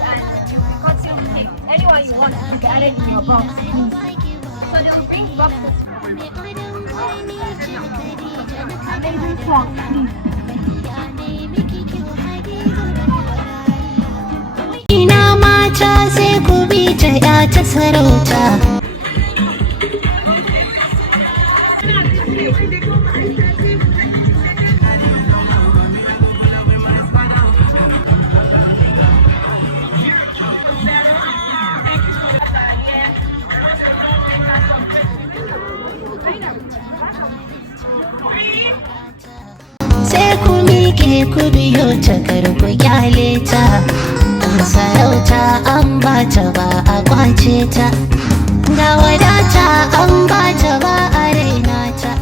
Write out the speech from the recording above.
and because you pick anyone you want to get it in your box. So they'll bring boxes amazing song, please. Ina mata sai ku bi ta ya ta sarauta. Sai ku miƙe ku biyo ta karku kyale ta. Sarauta an bata ba a kwace ta, ga wadata an bata ba a raina ta.